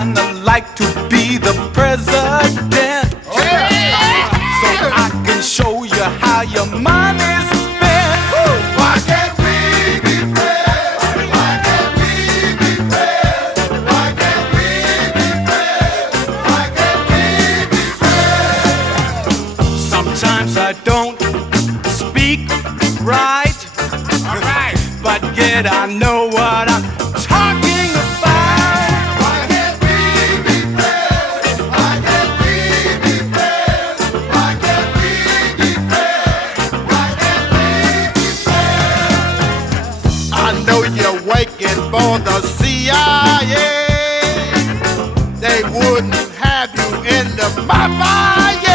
kinda like to be the president. So I can show you how your money's spent. Why can't we be friends? Why can't we be friends? Why can't we be friends? Why can't we be friends? Sometimes I don't speak right, but yet I know what I'm talking about. Why can't we be friends? Why can't we be friends? Why can't we be friends? Why can't we be friends? I know you're working for the CIA. They wouldn't have you in the mafia.